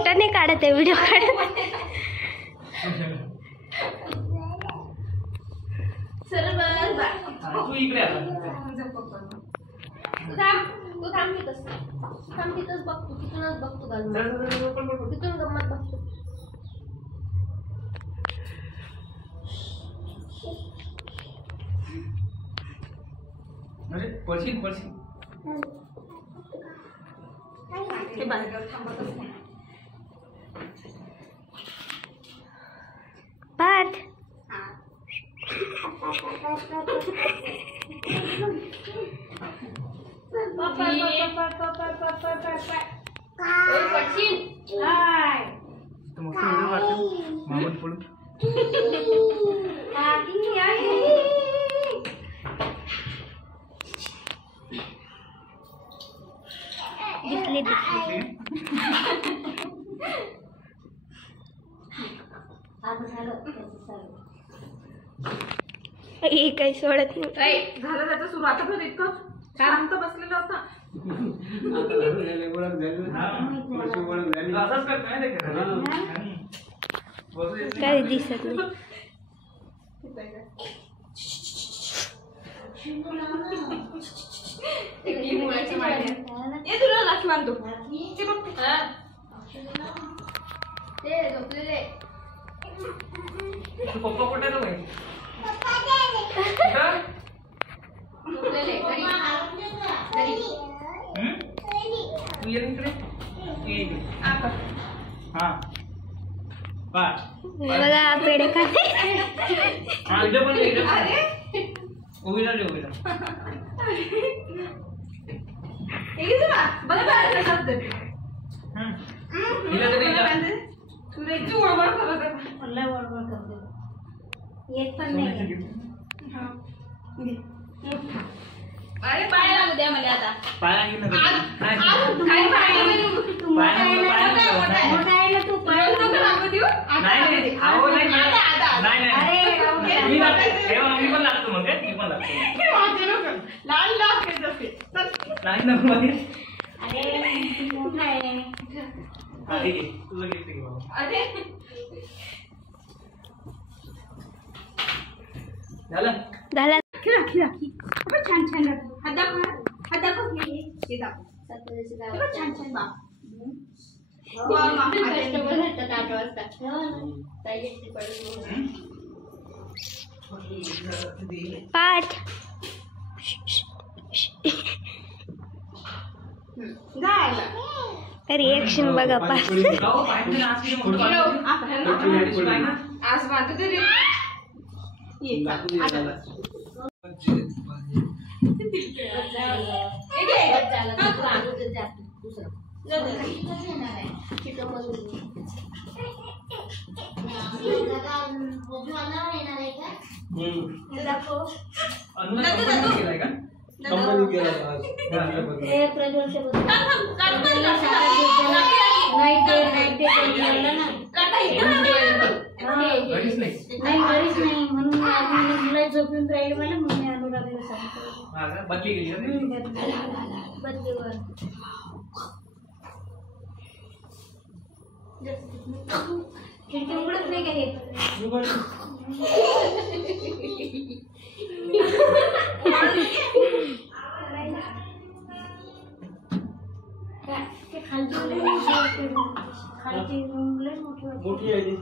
Photo नाही काढत आहे, व्हिडिओ काढत. तू इकडे तू थांब तिथंच बघ, तू तिथूनच बघ, तू तिथून गंमत बघतो. अरे पळशील पळशील. पाठ काही सोडत नाही. झालं त्याचं सुरू. आता पण इतकं शांत बसलेला होता. काही दिसत नाही. तुला लक्ष्मण तू पप्पा कुठे आहे तो? तू ये इकडे. हा बघा पेढे खाते. हा इकडे पण उभीला येत पण नाही. अरे पाय लागू द्या मला आता. पाया मोठा आहे ना तू, पाय लागू देऊ. नाही आहो नाही मी पण लागतो मग मी पण लागतो. लाल लाल नाही ना मग. अरे मोठा आहे. हा ठीक आहे तुझं घेते की बाबा. अरे झाला. खिरा खिरा छान छान हात दाखव हे दाखव छान छान बाप. पाठ रिएक्शन बघा. पाठ आज बांधतो तरी नाही म्हणून मुला झोपून राहील मला. मग मी अनुरागला सांगतो बदली गेली बदलीवर. खिडकी उघडत नाही का हे? खालची रूम लय मोठी आहे.